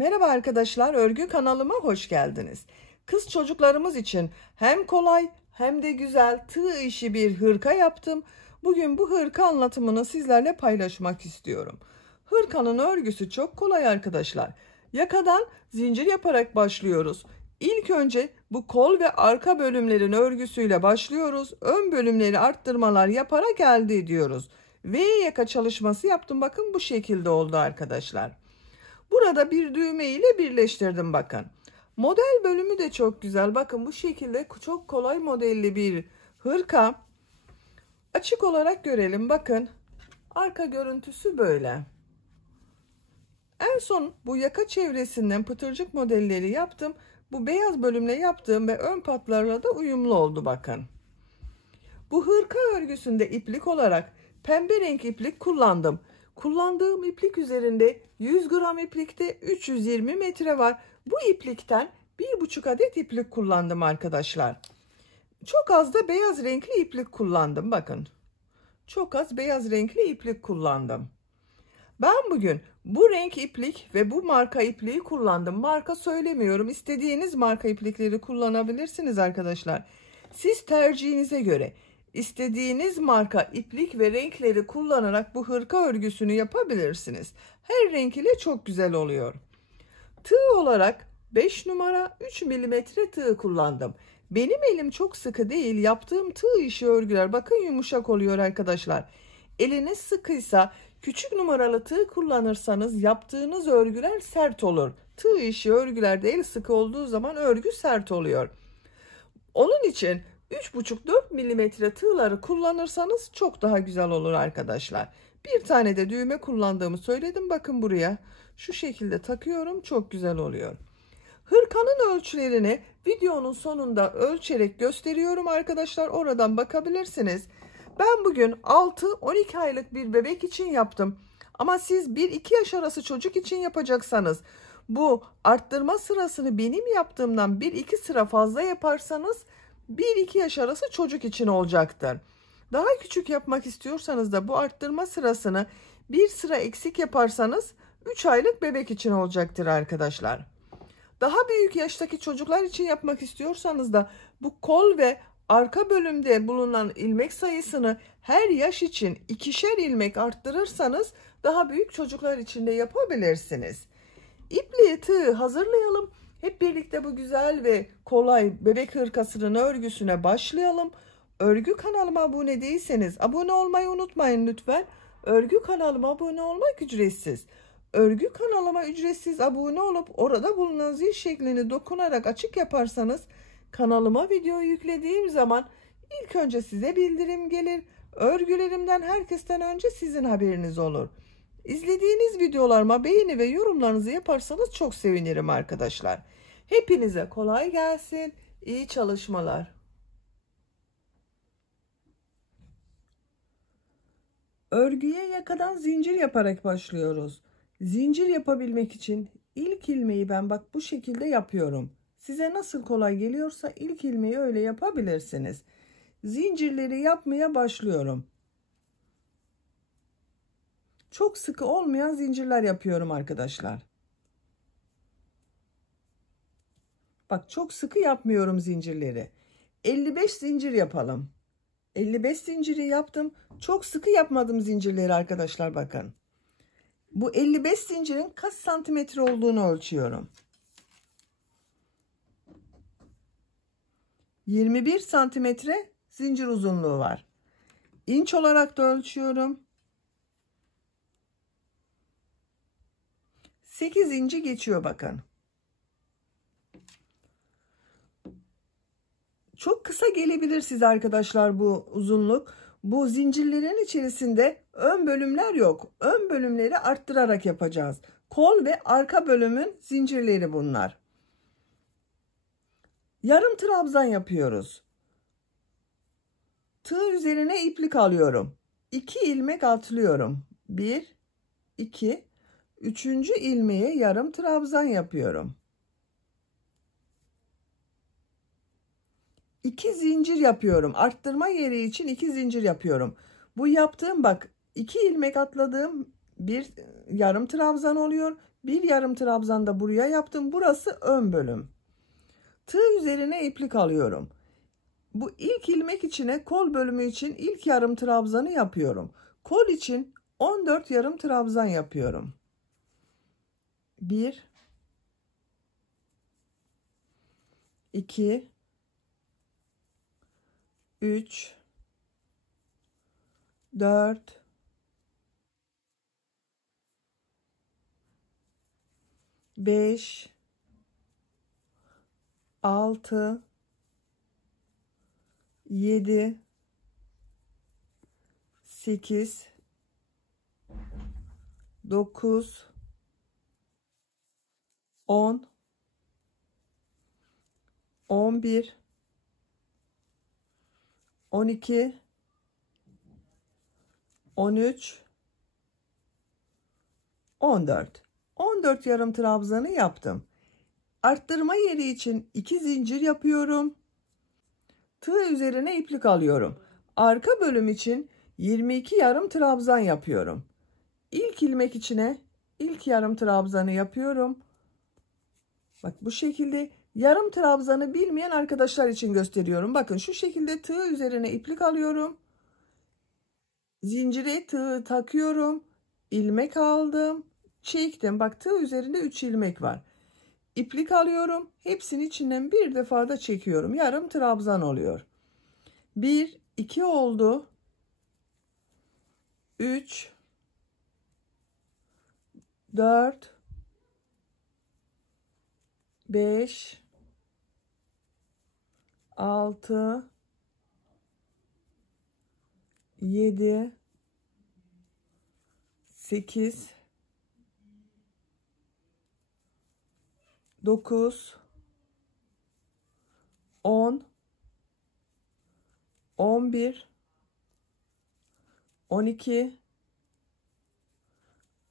Merhaba arkadaşlar, örgü kanalıma hoş geldiniz. Kız çocuklarımız için hem kolay hem de güzel tığ işi bir hırka yaptım. Bugün bu hırka anlatımını sizlerle paylaşmak istiyorum. Hırkanın örgüsü çok kolay arkadaşlar. Yakadan zincir yaparak başlıyoruz. İlk önce bu kol ve arka bölümlerin örgüsüyle başlıyoruz. Ön bölümleri arttırmalar yaparak elde ediyoruz. V yaka çalışması yaptım. Bakın bu şekilde oldu arkadaşlar. Burada bir düğme ile birleştirdim bakın. Model bölümü de çok güzel. Bakın bu şekilde çok kolay modelli bir hırka. Açık olarak görelim. Bakın arka görüntüsü böyle. En son bu yaka çevresinden pıtırcık modelleri yaptım. Bu beyaz bölümle yaptığım ve ön patlarla da uyumlu oldu bakın. Bu hırka örgüsünde iplik olarak pembe renk iplik kullandım. Kullandığım iplik üzerinde 100 gram iplikte 320 metre var. Bu iplikten 1,5 adet iplik kullandım arkadaşlar. Çok az da beyaz renkli iplik kullandım. Bakın. Çok az beyaz renkli iplik kullandım. Ben bugün bu renk iplik ve bu marka ipliği kullandım. Marka söylemiyorum. İstediğiniz marka iplikleri kullanabilirsiniz arkadaşlar. Siz tercihinize göre İstediğiniz marka iplik ve renkleri kullanarak bu hırka örgüsünü yapabilirsiniz. Her renk ile çok güzel oluyor. Tığ olarak 5 numara 3 milimetre tığ kullandım. Benim elim çok sıkı değil. Yaptığım tığ işi örgüler bakın yumuşak oluyor arkadaşlar. Eliniz sıkıysa küçük numaralı tığ kullanırsanız yaptığınız örgüler sert olur. Tığ işi örgülerde el sıkı olduğu zaman örgü sert oluyor. Onun için 3,5-4 milimetre tığları kullanırsanız çok daha güzel olur arkadaşlar. Bir tane de düğme kullandığımı söyledim. Bakın buraya şu şekilde takıyorum. Çok güzel oluyor. Hırkanın ölçülerini videonun sonunda ölçerek gösteriyorum arkadaşlar. Oradan bakabilirsiniz. Ben bugün 6-12 aylık bir bebek için yaptım. Ama siz 1-2 yaş arası çocuk için yapacaksanız bu arttırma sırasını benim yaptığımdan 1-2 sıra fazla yaparsanız 1-2 yaş arası çocuk için olacaktır. Daha küçük yapmak istiyorsanız da bu arttırma sırasını bir sıra eksik yaparsanız 3 aylık bebek için olacaktır arkadaşlar. Daha büyük yaştaki çocuklar için yapmak istiyorsanız da bu kol ve arka bölümde bulunan ilmek sayısını her yaş için 2'şer ilmek arttırırsanız daha büyük çocuklar için de yapabilirsiniz. İpliği tığı hazırlayalım. Hep birlikte bu güzel ve kolay bebek hırkasının örgüsüne başlayalım. Örgü kanalıma abone değilseniz abone olmayı unutmayın lütfen. Örgü kanalıma abone olmak ücretsiz. Örgü kanalıma ücretsiz abone olup orada bulunan zil şeklini dokunarak açık yaparsanız kanalıma video yüklediğim zaman ilk önce size bildirim gelir. Örgülerimden herkesten önce sizin haberiniz olur. İzlediğiniz videolarıma beğeni ve yorumlarınızı yaparsanız çok sevinirim arkadaşlar. Hepinize kolay gelsin. İyi çalışmalar. Örgüye yakadan zincir yaparak başlıyoruz. Zincir yapabilmek için ilk ilmeği ben bak bu şekilde yapıyorum. Size nasıl kolay geliyorsa ilk ilmeği öyle yapabilirsiniz. Zincirleri yapmaya başlıyorum. Çok sıkı olmayan zincirler yapıyorum arkadaşlar. Bak çok sıkı yapmıyorum zincirleri. 55 zincir yapalım. 55 zinciri yaptım. Çok sıkı yapmadım zincirleri arkadaşlar bakın. Bu 55 zincirin kaç santimetre olduğunu ölçüyorum. 21 santimetre zincir uzunluğu var. İnç olarak da ölçüyorum. 8 inci geçiyor bakın. Çok kısa gelebilir size arkadaşlar bu uzunluk. Bu zincirlerin içerisinde ön bölümler yok. Ön bölümleri arttırarak yapacağız. Kol ve arka bölümün zincirleri bunlar. Yarım trabzan yapıyoruz. Tığ üzerine iplik alıyorum. 2 ilmek atlıyorum. 1, 2, 3. ilmeğe yarım trabzan yapıyorum. 2 zincir yapıyorum. Arttırma yeri için 2 zincir yapıyorum. Bu yaptığım bak 2 ilmek atladığım bir yarım trabzan oluyor. Bir yarım trabzan da buraya yaptım. Burası ön bölüm. Tığ üzerine iplik alıyorum. Bu ilk ilmek içine kol bölümü için ilk yarım trabzanı yapıyorum. Kol için 14 yarım trabzan yapıyorum. 1 2 3 4 5 6 7 8 9 10 11 12 13 14 14 yarım trabzanı yaptım. Arttırma yeri için 2 zincir yapıyorum. Tığ üzerine iplik alıyorum. Arka bölüm için 22 yarım trabzan yapıyorum. İlk ilmek içine ilk yarım trabzanı yapıyorum. Bak bu şekilde yarım trabzanı bilmeyen arkadaşlar için gösteriyorum. Bakın şu şekilde tığ üzerine iplik alıyorum. Zincire tığ takıyorum. İlmek aldım. Çektim. Bak tığ üzerinde 3 ilmek var. İplik alıyorum. Hepsinin içinden bir defa da çekiyorum. Yarım trabzan oluyor. 1 2 oldu. 3 4 5 6 7 8 9 10 11 12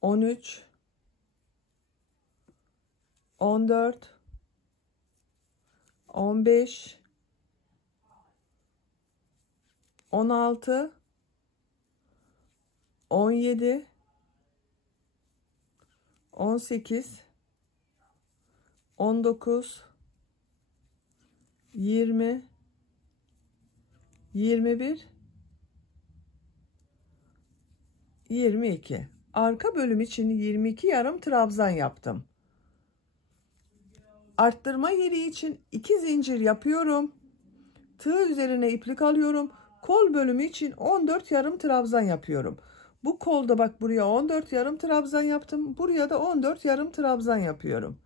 13 14 15 16 17 18 19 20 21 22 arka bölüm için 22 yarım trabzan yaptım. Arttırma yeri için 2 zincir yapıyorum. Tığ üzerine iplik alıyorum. Kol bölümü için 14 yarım trabzan yapıyorum. Bu kolda bak buraya 14 yarım trabzan yaptım. Buraya da 14 yarım trabzan yapıyorum.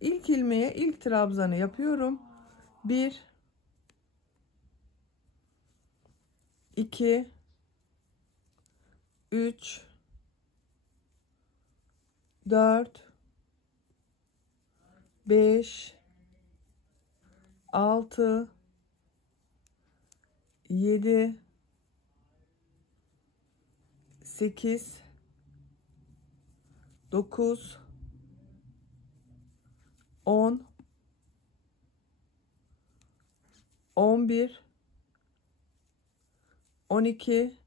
İlk ilmeğe ilk trabzanı yapıyorum. 1 2 3 4 5 6 7 8 9 10 11 12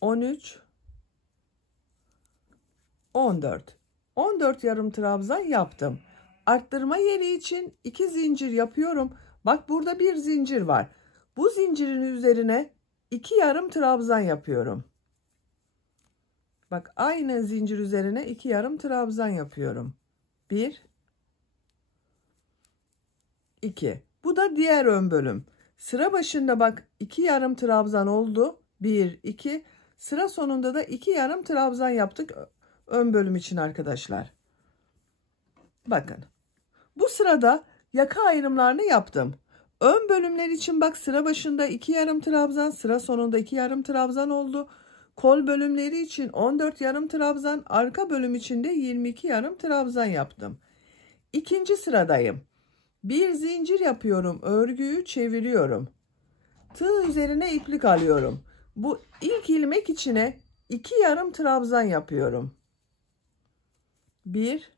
13 14 14 yarım trabzan yaptım. Arttırma yeri için 2 zincir yapıyorum. Bak burada bir zincir var. Bu zincirin üzerine 2 yarım trabzan yapıyorum. Bak aynı zincir üzerine 2 yarım trabzan yapıyorum. 1 2. Bu da diğer ön bölüm. Sıra başında bak 2 yarım trabzan oldu. 1 2. Sıra sonunda da 2 yarım trabzan yaptık ön bölüm için arkadaşlar. Bakın. Bu sırada yaka ayrımlarını yaptım. Ön bölümler için bak sıra başında 2 yarım trabzan, sıra sonunda 2 yarım trabzan oldu. Kol bölümleri için 14 yarım trabzan, arka bölüm için de 22 yarım trabzan yaptım. İkinci sıradayım. Bir zincir yapıyorum, örgüyü çeviriyorum. Tığ üzerine iplik alıyorum. Bu ilk ilmek içine 2 yarım trabzan yapıyorum. 1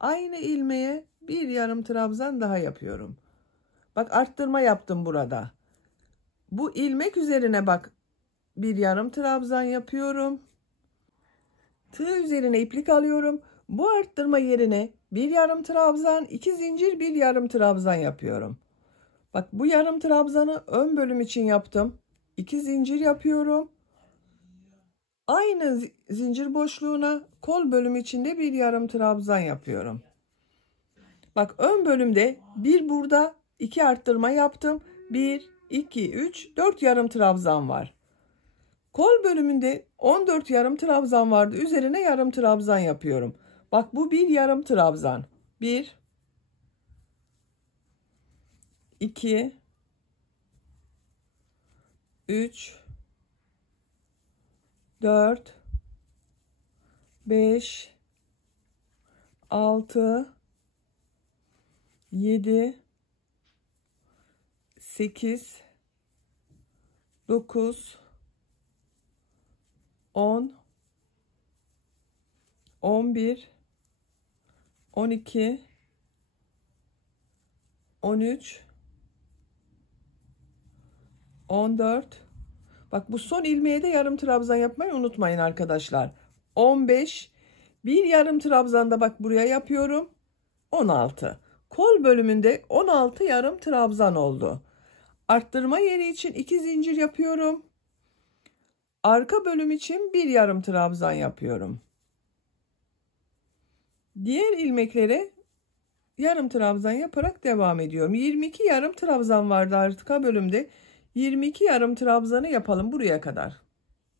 aynı ilmeğe bir yarım trabzan daha yapıyorum. Bak arttırma yaptım burada. Bu ilmek üzerine bak bir yarım trabzan yapıyorum. Tığ üzerine iplik alıyorum. Bu arttırma yerine bir yarım trabzan, 2 zincir, bir yarım trabzan yapıyorum. Bak, bu yarım trabzanı ön bölüm için yaptım. 2 zincir yapıyorum. Aynı zincir boşluğuna kol bölümü içinde bir yarım trabzan yapıyorum. Bak, ön bölümde bir burada 2 arttırma yaptım. 1, 2, 3, 4 yarım trabzan var. Kol bölümünde 14 yarım trabzan vardı. Üzerine yarım trabzan yapıyorum. Bak, bu bir yarım trabzan. 1, 2, 3, 4, 5, 6, 7, 8, 9, 10, 11, 12, 13, 14. Bak, bu son ilmeğe de yarım trabzan yapmayı unutmayın arkadaşlar. 15. Bir yarım trabzan da bak buraya yapıyorum. 16. Kol bölümünde 16 yarım trabzan oldu. Arttırma yeri için 2 zincir yapıyorum. Arka bölüm için bir yarım trabzan yapıyorum. Diğer ilmeklere yarım trabzan yaparak devam ediyorum. 22 yarım trabzan vardı arka bölümde. 22 yarım trabzanı yapalım buraya kadar.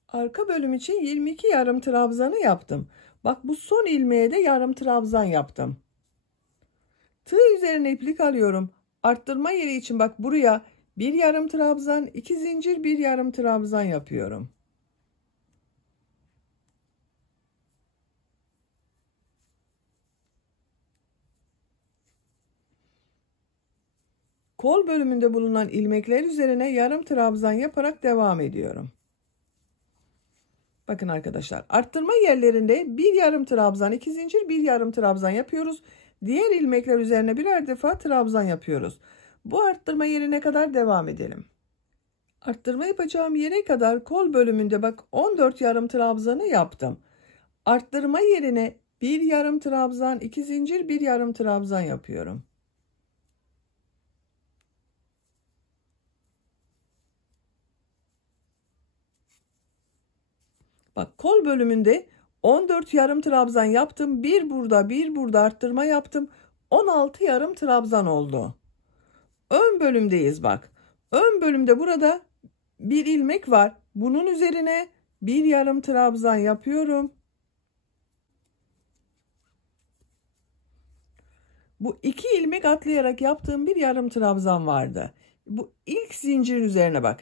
Arka bölüm için 22 yarım trabzanı yaptım. Bak, bu son ilmeğe de yarım trabzan yaptım. Tığ üzerine iplik alıyorum. Arttırma yeri için bak buraya bir yarım trabzan, 2 zincir, bir yarım trabzan yapıyorum. Kol bölümünde bulunan ilmekler üzerine yarım trabzan yaparak devam ediyorum. Bakın arkadaşlar, arttırma yerlerinde bir yarım trabzan, 2 zincir, bir yarım trabzan yapıyoruz. Diğer ilmekler üzerine birer defa trabzan yapıyoruz. Bu arttırma yerine kadar devam edelim. Arttırma yapacağım yere kadar kol bölümünde bak 14 yarım trabzanı yaptım. Arttırma yerine bir yarım trabzan, 2 zincir, bir yarım trabzan yapıyorum. Bak, kol bölümünde 14 yarım trabzan yaptım. Bir burada, bir burada arttırma yaptım. 16 yarım trabzan oldu. Ön bölümdeyiz bak. Ön bölümde burada bir ilmek var. Bunun üzerine bir yarım trabzan yapıyorum. Bu iki ilmek atlayarak yaptığım bir yarım trabzan vardı. Bu ilk zincirin üzerine bak.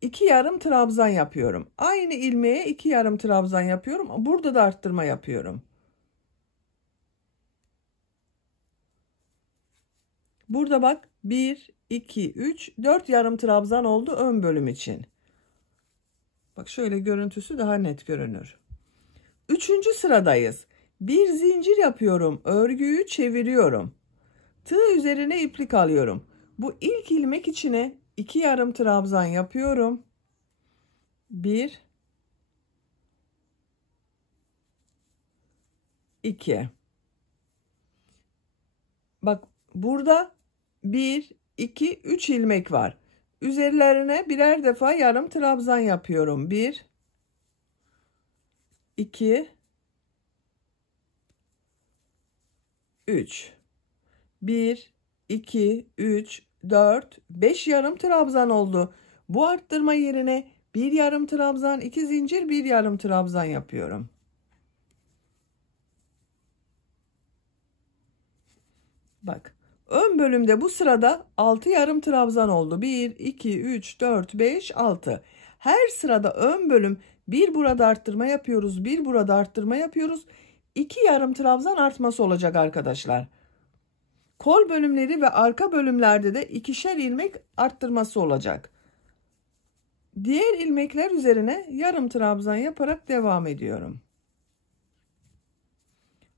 İki yarım trabzan yapıyorum. Aynı ilmeğe iki yarım trabzan yapıyorum. Burada da arttırma yapıyorum. Burada bak 1, 2, 3, 4 yarım trabzan oldu ön bölüm için. Bak, şöyle görüntüsü daha net görünür. Üçüncü sıradayız. Bir zincir yapıyorum. Örgüyü çeviriyorum. Tığ üzerine iplik alıyorum. Bu ilk ilmek içine 2 yarım trabzan yapıyorum. 1, 2. Bak, burada 1, 2, 3 ilmek var. Üzerlerine birer defa yarım trabzan yapıyorum. 1, 2, 3. 1, 2, 3, 4, 5 yarım trabzan oldu. Bu arttırma yerine bir yarım trabzan, 2 zincir, bir yarım trabzan yapıyorum. Bak, ön bölümde bu sırada 6 yarım trabzan oldu. 1, 2, 3, 4, 5, 6. Her sırada ön bölüm bir burada arttırma yapıyoruz, bir burada arttırma yapıyoruz. 2 yarım trabzan artması olacak arkadaşlar. Kol bölümleri ve arka bölümlerde de ikişer ilmek arttırması olacak. Diğer ilmekler üzerine yarım trabzan yaparak devam ediyorum.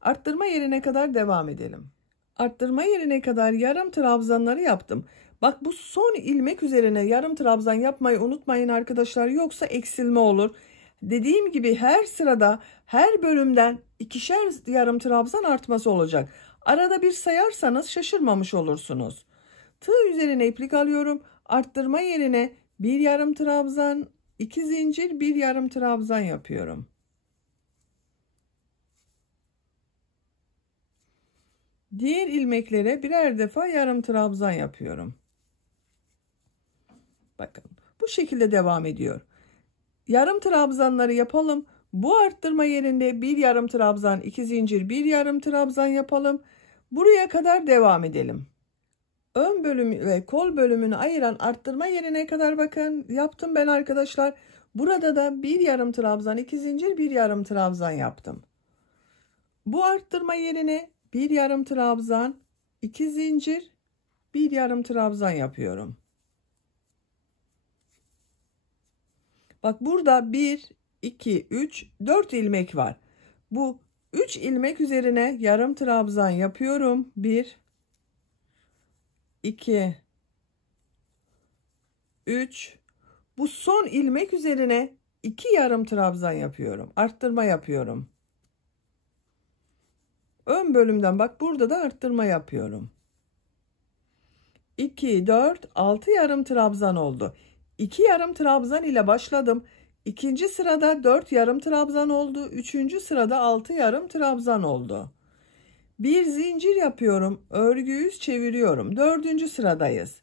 Arttırma yerine kadar devam edelim. Arttırma yerine kadar yarım trabzanları yaptım. Bak, bu son ilmek üzerine yarım trabzan yapmayı unutmayın arkadaşlar, yoksa eksilme olur. Dediğim gibi her sırada her bölümden ikişer yarım trabzan artması olacak. Arada bir sayarsanız şaşırmamış olursunuz. Tığ üzerine iplik alıyorum. Arttırma yerine bir yarım trabzan, 2 zincir, bir yarım trabzan yapıyorum. Diğer ilmeklere birer defa yarım trabzan yapıyorum. Bakın bu şekilde devam ediyor. Yarım trabzanları yapalım. Bu arttırma yerinde bir yarım trabzan, 2 zincir, bir yarım trabzan yapalım. Buraya kadar devam edelim. Ön bölümü ve kol bölümünü ayıran arttırma yerine kadar bakın yaptım ben arkadaşlar. Burada da bir yarım trabzan, 2 zincir, bir yarım trabzan yaptım. Bu arttırma yerine bir yarım trabzan, 2 zincir, bir yarım trabzan yapıyorum. Bak burada 1, 2, 3, 4 ilmek var. Bu 3 ilmek üzerine yarım trabzan yapıyorum. 1, 2, 3. Bu son ilmek üzerine 2 yarım trabzan yapıyorum. Arttırma yapıyorum. Ön bölümden bak burada da arttırma yapıyorum. 2, 4, 6 yarım trabzan oldu. 2 yarım trabzan ile başladım. İkinci sırada 4 yarım trabzan oldu. Üçüncü sırada 6 yarım trabzan oldu. Bir zincir yapıyorum. Örgüyü çeviriyorum. Dördüncü sıradayız.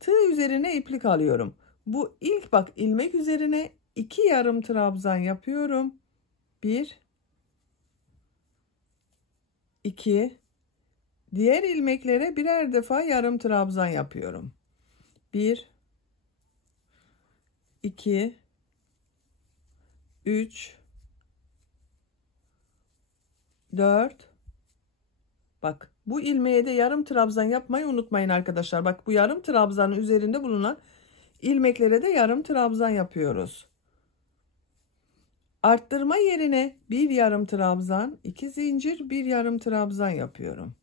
Tığ üzerine iplik alıyorum. Bu ilk bak ilmek üzerine 2 yarım trabzan yapıyorum. 1, 2. Diğer ilmeklere birer defa yarım trabzan yapıyorum. 1, 2, 3, 4. Bak bu ilmeğe de yarım trabzan yapmayı unutmayın arkadaşlar. Bak bu yarım trabzanın üzerinde bulunan ilmeklere de yarım trabzan yapıyoruz. Arttırma yerine bir yarım trabzan, 2 zincir, bir yarım trabzan yapıyorum.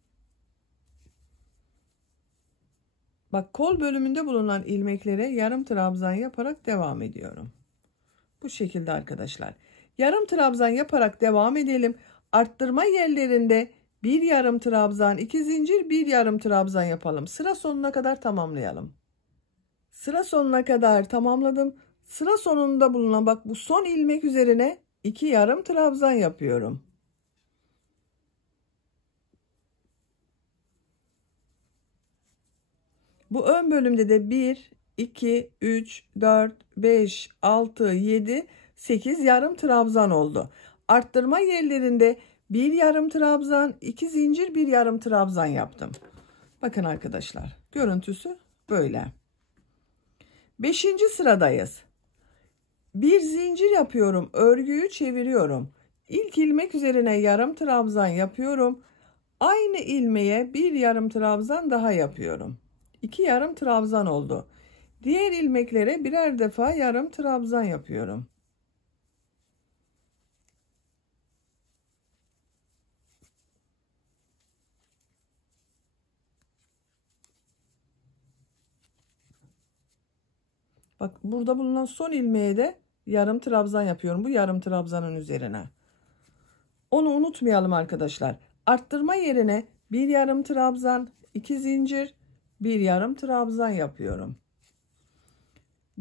Bak kol bölümünde bulunan ilmeklere yarım trabzan yaparak devam ediyorum. Bu şekilde arkadaşlar. Yarım trabzan yaparak devam edelim. Arttırma yerlerinde bir yarım trabzan, 2 zincir, bir yarım trabzan yapalım. Sıra sonuna kadar tamamlayalım. Sıra sonuna kadar tamamladım. Sıra sonunda bulunan bak bu son ilmek üzerine 2 yarım trabzan yapıyorum. Bu ön bölümde de 1, 2, 3, 4, 5, 6, 7, 8 yarım trabzan oldu. Arttırma yerlerinde bir yarım trabzan, 2 zincir, bir yarım trabzan yaptım. Bakın arkadaşlar görüntüsü böyle. 5. sıradayız. Bir zincir yapıyorum. Örgüyü çeviriyorum. İlk ilmek üzerine yarım trabzan yapıyorum. Aynı ilmeğe bir yarım trabzan daha yapıyorum. 2 yarım trabzan oldu. Diğer ilmeklere birer defa yarım trabzan yapıyorum. Bak burada bulunan son ilmeğe de yarım trabzan yapıyorum. Bu yarım trabzanın üzerine. Onu unutmayalım arkadaşlar. Arttırma yerine bir yarım trabzan, 2 zincir, bir yarım trabzan yapıyorum.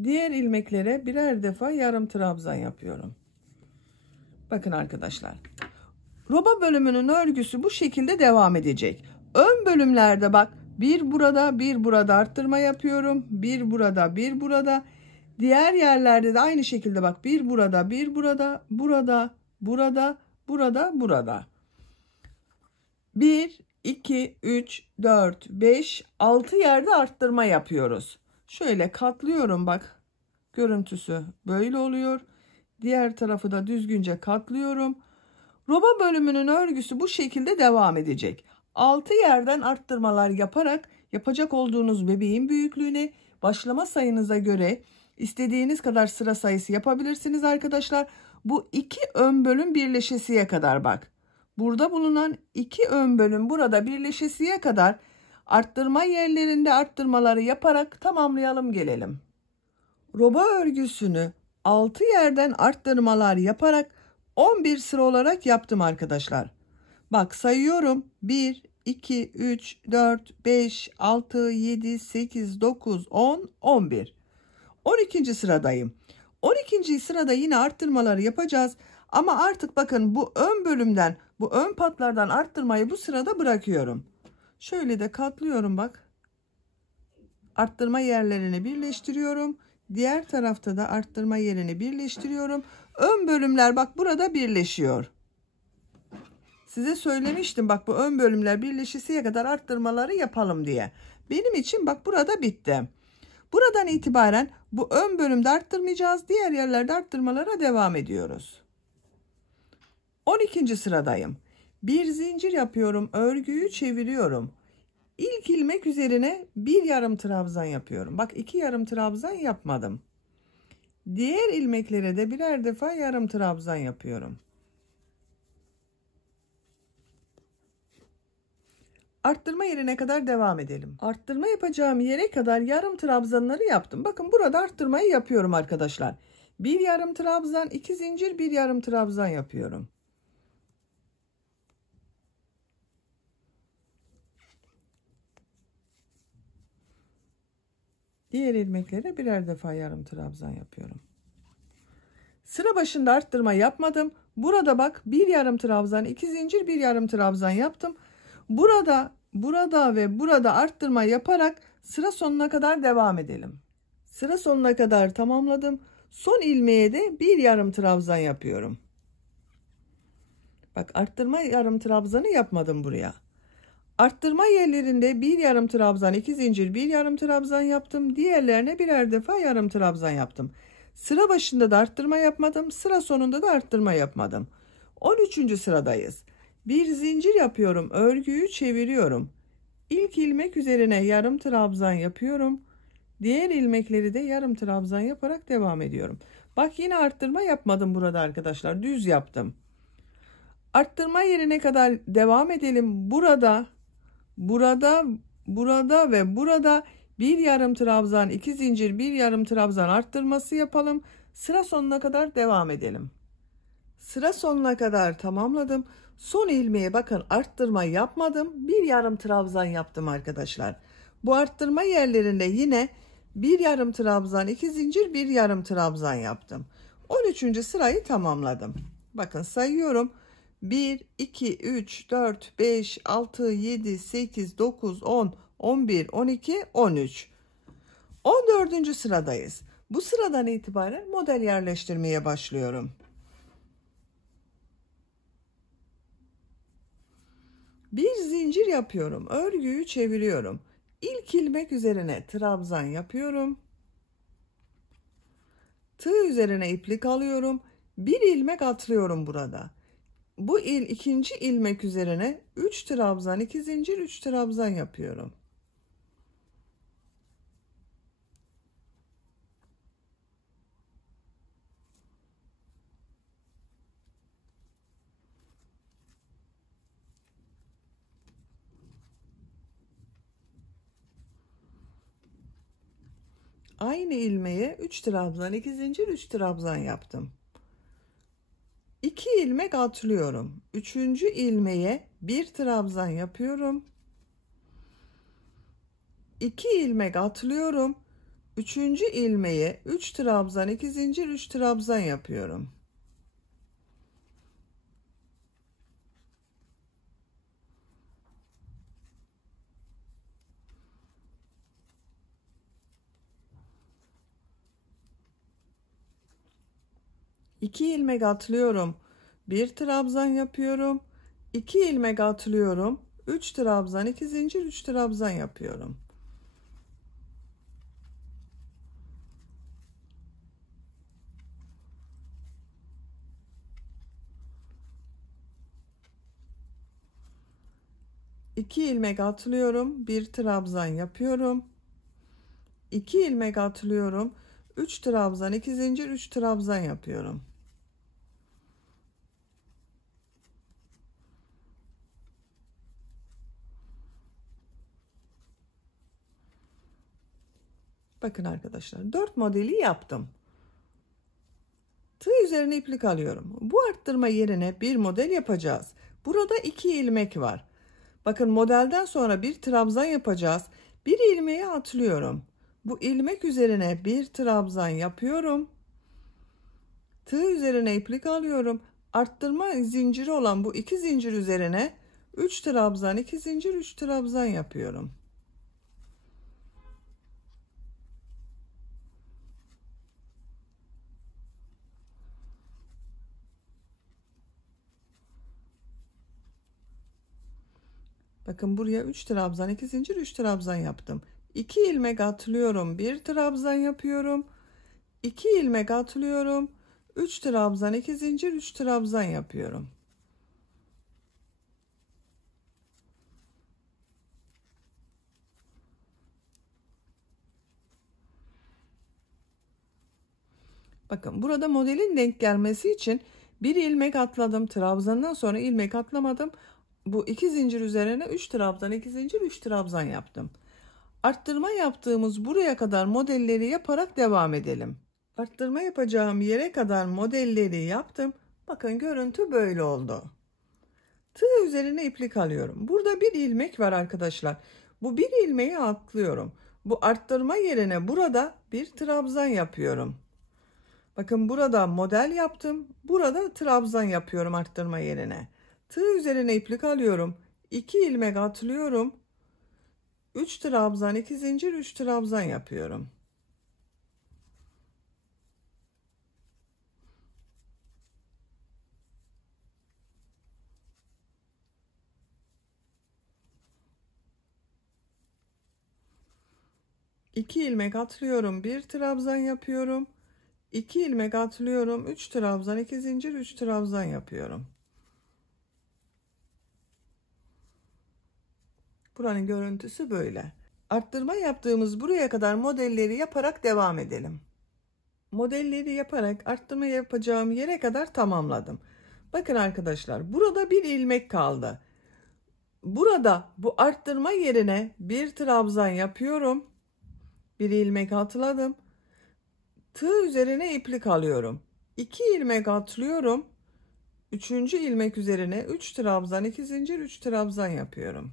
Diğer ilmeklere birer defa yarım trabzan yapıyorum. Bakın arkadaşlar. Roba bölümünün örgüsü bu şekilde devam edecek. Ön bölümlerde bak bir burada bir burada arttırma yapıyorum. Bir burada bir burada. Diğer yerlerde de aynı şekilde bak bir burada bir burada burada burada burada burada. 1, 2, 3, 4, 5, 6 yerde arttırma yapıyoruz. Şöyle katlıyorum bak. Görüntüsü böyle oluyor. Diğer tarafı da düzgünce katlıyorum. Roba bölümünün örgüsü bu şekilde devam edecek. 6 yerden arttırmalar yaparak yapacak olduğunuz bebeğin büyüklüğüne başlama sayınıza göre istediğiniz kadar sıra sayısı yapabilirsiniz arkadaşlar. Bu 2 ön bölüm birleşesiye kadar bak. Burada bulunan 2 ön bölüm burada birleşesiye kadar arttırma yerlerinde arttırmaları yaparak tamamlayalım gelelim. Roba örgüsünü 6 yerden arttırmalar yaparak 11 sıra olarak yaptım arkadaşlar. Bak sayıyorum. 1, 2, 3, 4, 5, 6, 7, 8, 9, 10, 11. 12. sıradayım. 12. sırada yine arttırmaları yapacağız. Ama artık bakın bu ön bölümden, bu ön patlardan arttırmayı bu sırada bırakıyorum. Şöyle de katlıyorum bak. Arttırma yerlerini birleştiriyorum. Diğer tarafta da arttırma yerini birleştiriyorum. Ön bölümler bak burada birleşiyor. Size söylemiştim bak bu ön bölümler birleşesiye kadar arttırmaları yapalım diye. Benim için bak burada bitti. Buradan itibaren bu ön bölümde arttırmayacağız. Diğer yerlerde arttırmalara devam ediyoruz. 12. sıradayım. Bir zincir yapıyorum. Örgüyü çeviriyorum. İlk ilmek üzerine bir yarım trabzan yapıyorum. Bak 2 yarım trabzan yapmadım. Diğer ilmeklere de birer defa yarım trabzan yapıyorum. Arttırma yerine kadar devam edelim. Arttırma yapacağım yere kadar yarım trabzanları yaptım. Bakın burada arttırmayı yapıyorum arkadaşlar. Bir yarım trabzan, 2 zincir, bir yarım trabzan yapıyorum. Diğer ilmeklere birer defa yarım trabzan yapıyorum. Sıra başında arttırma yapmadım. Burada bak bir yarım trabzan, 2 zincir, bir yarım trabzan yaptım. Burada ve burada arttırma yaparak sıra sonuna kadar devam edelim. Sıra sonuna kadar tamamladım. Son ilmeğe de bir yarım trabzan yapıyorum. Bak arttırma yarım trabzanı yapmadım buraya. Arttırma yerlerinde bir yarım trabzan, 2 zincir, bir yarım trabzan yaptım. Diğerlerine birer defa yarım trabzan yaptım. Sıra başında da arttırma yapmadım. Sıra sonunda da arttırma yapmadım. 13. sıradayız. Bir zincir yapıyorum. Örgüyü çeviriyorum. İlk ilmek üzerine yarım trabzan yapıyorum. Diğer ilmekleri de yarım trabzan yaparak devam ediyorum. Bak yine arttırma yapmadım burada arkadaşlar. Düz yaptım. Arttırma yerine kadar devam edelim. Burada ve burada bir yarım trabzan, 2 zincir, bir yarım trabzan arttırması yapalım. Sıra sonuna kadar devam edelim. Sıra sonuna kadar tamamladım. Son ilmeğe bakın arttırma yapmadım. Bir yarım trabzan yaptım arkadaşlar. Bu arttırma yerlerinde yine bir yarım trabzan, 2 zincir, bir yarım trabzan yaptım. 13. sırayı tamamladım. Bakın sayıyorum. 1, 2, 3, 4, 5, 6, 7, 8, 9, 10, 11, 12, 13. 14. sıradayız. Bu sıradan itibaren model yerleştirmeye başlıyorum. Bir zincir yapıyorum. Örgüyü çeviriyorum. İlk ilmek üzerine trabzan yapıyorum. Tığ üzerine iplik alıyorum. Bir ilmek atlıyorum burada. Bu ikinci ilmek üzerine 3 trabzan, 2 zincir, 3 trabzan yapıyorum. Aynı ilmeğe 3 trabzan, 2 zincir, 3 trabzan yaptım. 2 ilmek atlıyorum. 3. ilmeğe 1 trabzan yapıyorum. 2 ilmek atlıyorum. 3. ilmeğe 3 trabzan, 2 zincir, 3 trabzan yapıyorum. İki ilmek atlıyorum. Bir trabzan yapıyorum. 2 ilmek atlıyorum. 3 trabzan, 2 zincir, 3 trabzan yapıyorum. İki ilmek atlıyorum. Bir trabzan yapıyorum. 2 ilmek atlıyorum. 3 trabzan, 2 zincir, 3 trabzan yapıyorum. Bakın arkadaşlar 4 modeli yaptım. üzerine iplik alıyorum. Bu arttırma yerine bir model yapacağız. Burada 2 ilmek var. Bakın modelden sonra bir trabzan yapacağız. Bir ilmeği atlıyorum. Bu ilmek üzerine bir trabzan yapıyorum. Tığ üzerine iplik alıyorum. Arttırma zinciri olan bu 2 zincir üzerine 3 trabzan, 2 zincir, 3 trabzan yapıyorum. Bakın buraya 3 trabzan, 2 zincir, 3 trabzan yaptım. 2 ilmek atlıyorum, 1 trabzan yapıyorum. 2 ilmek atlıyorum, 3 trabzan, 2 zincir, 3 trabzan yapıyorum. Bakın burada modelin denk gelmesi için bir ilmek atladım. Trabzandan sonra ilmek atlamadım. Bu 2 zincir üzerine 3 trabzan, 2 zincir, 3 trabzan yaptım. Arttırma yaptığımız buraya kadar modelleri yaparak devam edelim. Arttırma yapacağım yere kadar modelleri yaptım. Bakın görüntü böyle oldu. Tığ üzerine iplik alıyorum. Burada bir ilmek var arkadaşlar. Bu bir ilmeği atlıyorum. Bu arttırma yerine burada bir trabzan yapıyorum. Bakın burada model yaptım. Burada trabzan yapıyorum arttırma yerine. Tığ üzerine iplik alıyorum. 2 ilmek atlıyorum. 3 trabzan, 2 zincir, 3 trabzan yapıyorum. İki ilmek atlıyorum, bir trabzan yapıyorum. 2 ilmek atlıyorum, 3 trabzan, 2 zincir, 3 trabzan yapıyorum. Buranın görüntüsü böyle. Arttırma yaptığımız buraya kadar modelleri yaparak devam edelim. Modelleri yaparak arttırma yapacağım yere kadar tamamladım. Bakın arkadaşlar, burada bir ilmek kaldı. Burada bu arttırma yerine bir trabzan yapıyorum. Bir ilmek atladım. Tığ üzerine iplik alıyorum. 2 ilmek atlıyorum. 3. ilmek üzerine 3 trabzan, 2 zincir, 3 trabzan yapıyorum.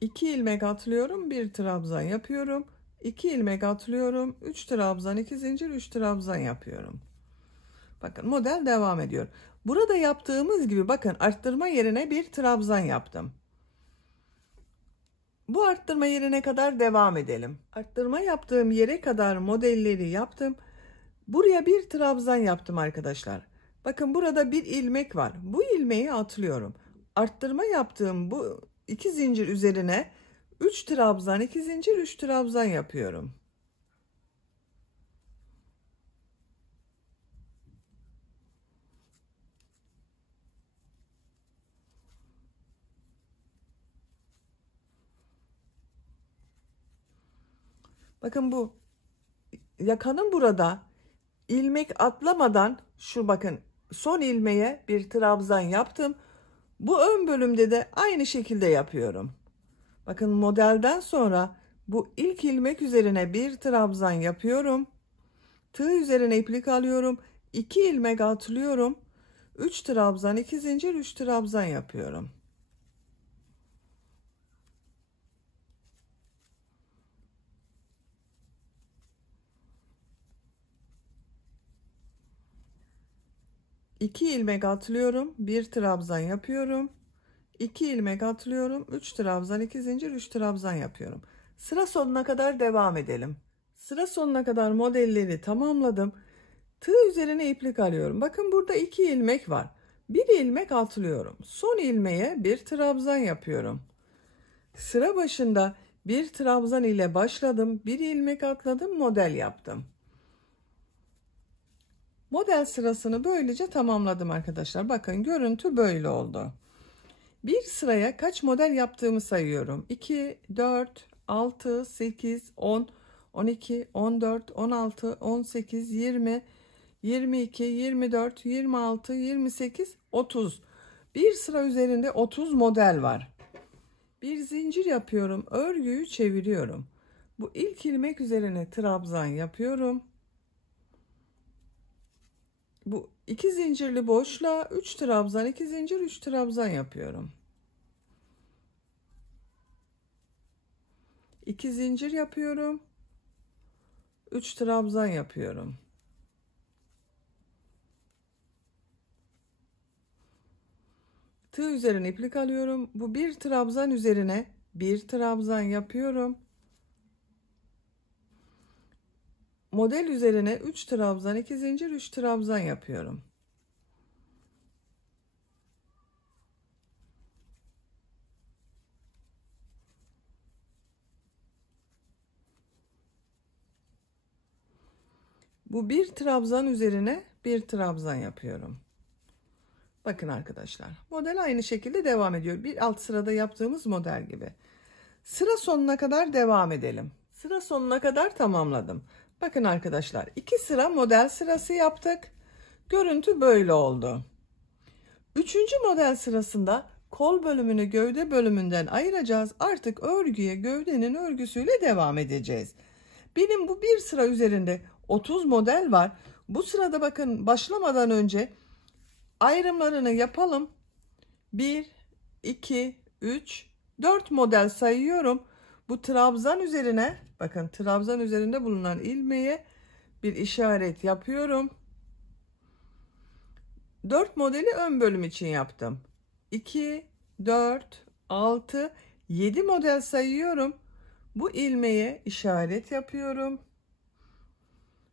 İki ilmek atlıyorum, bir trabzan yapıyorum. 2 ilmek atlıyorum, 3 trabzan, 2 zincir, 3 trabzan yapıyorum. Bakın model devam ediyor. Burada yaptığımız gibi bakın arttırma yerine bir trabzan yaptım. Bu arttırma yerine kadar devam edelim. Arttırma yaptığım yere kadar modelleri yaptım. Buraya bir trabzan yaptım arkadaşlar. Bakın burada bir ilmek var. Bu ilmeği atlıyorum. Arttırma yaptığım bu 2 zincir üzerine 3 trabzan, 2 zincir, 3 trabzan yapıyorum. Bakın bu yakanın burada ilmek atlamadan şu bakın son ilmeğe bir trabzan yaptım. Bu ön bölümde de aynı şekilde yapıyorum. Bakın modelden sonra bu ilk ilmek üzerine bir trabzan yapıyorum. Tığ üzerine iplik alıyorum. 2 ilmek atlıyorum. 3 trabzan, 2 zincir, 3 trabzan yapıyorum. İki ilmek atlıyorum, bir trabzan yapıyorum. 2 ilmek atlıyorum, 3 trabzan, 2 zincir, 3 trabzan yapıyorum. Sıra sonuna kadar devam edelim. Sıra sonuna kadar modelleri tamamladım. Tığ üzerine iplik alıyorum. Bakın burada 2 ilmek var. Bir ilmek atlıyorum. Son ilmeğe bir trabzan yapıyorum. Sıra başında bir trabzan ile başladım. Bir ilmek atladım, model yaptım. Model sırasını böylece tamamladım arkadaşlar. Bakın görüntü böyle oldu. Bir sıraya kaç model yaptığımı sayıyorum. 2, 4, 6, 8, 10, 12, 14, 16, 18, 20, 22, 24, 26, 28, 30. Bir sıra üzerinde 30 model var. Bir zincir yapıyorum. Örgüyü çeviriyorum. Bu ilk ilmek üzerine trabzan yapıyorum. Bu 2 zincirli boşluğa 3 trabzan, 2 zincir, 3 trabzan yapıyorum. 2 zincir yapıyorum. 3 trabzan yapıyorum. Tığ üzerine iplik alıyorum. Bu bir trabzan üzerine bir trabzan yapıyorum. Model üzerine 3 trabzan, 2 zincir, 3 trabzan yapıyorum. Bu bir trabzan üzerine bir trabzan yapıyorum. Bakın arkadaşlar, model aynı şekilde devam ediyor. Bir alt sırada yaptığımız model gibi. Sıra sonuna kadar devam edelim. Sıra sonuna kadar tamamladım. Bakın arkadaşlar, 2 sıra model sırası yaptık. Görüntü böyle oldu. 3. model sırasında kol bölümünü gövde bölümünden ayıracağız. Artık örgüye gövdenin örgüsüyle devam edeceğiz. Benim bu bir sıra üzerinde 30 model var. Bu sırada bakın, başlamadan önce ayrımlarını yapalım. 1, 2, 3, 4 model sayıyorum. Bu trabzan üzerine, bakın trabzan üzerinde bulunan ilmeğe bir işaret yapıyorum. 4 modeli ön bölüm için yaptım. 2, 4, 6, 7 model sayıyorum. Bu ilmeğe işaret yapıyorum.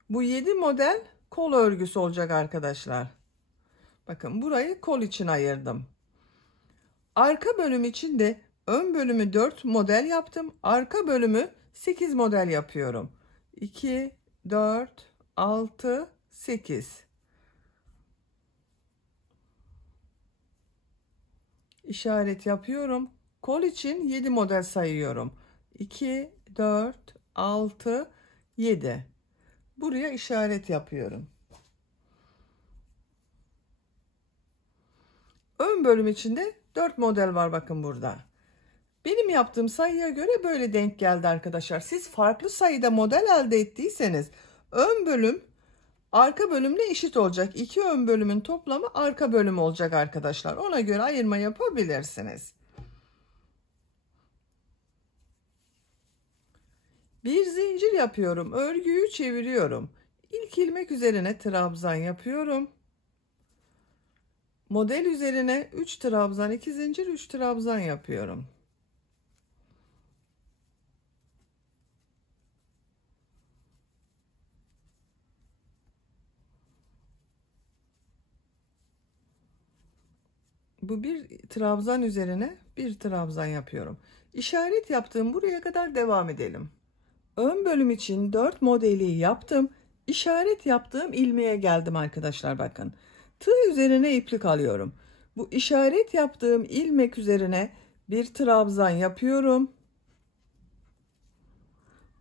Bu 7 model kol örgüsü olacak arkadaşlar. Bakın burayı kol için ayırdım. Arka bölüm için de ön bölümü 4 model yaptım. Arka bölümü 8 model yapıyorum. 2, 4, 6, 8. İşaret yapıyorum. Kol için 7 model sayıyorum. 2, 4, 6, 7. Buraya işaret yapıyorum. Ön bölüm içinde 4 model var bakın burada. Benim yaptığım sayıya göre böyle denk geldi arkadaşlar. Siz farklı sayıda model elde ettiyseniz ön bölüm arka bölümle eşit olacak. 2 ön bölümün toplamı arka bölüm olacak arkadaşlar. Ona göre ayırma yapabilirsiniz. Bir zincir yapıyorum. Örgüyü çeviriyorum. İlk ilmek üzerine trabzan yapıyorum. Model üzerine 3 trabzan, 2 zincir, 3 trabzan yapıyorum. Bu bir trabzan üzerine bir trabzan yapıyorum. İşaret yaptığım buraya kadar devam edelim. Ön bölüm için 4 modeli yaptım. İşaret yaptığım ilmeğe geldim arkadaşlar, bakın. Tığ üzerine iplik alıyorum. Bu işaret yaptığım ilmek üzerine bir trabzan yapıyorum.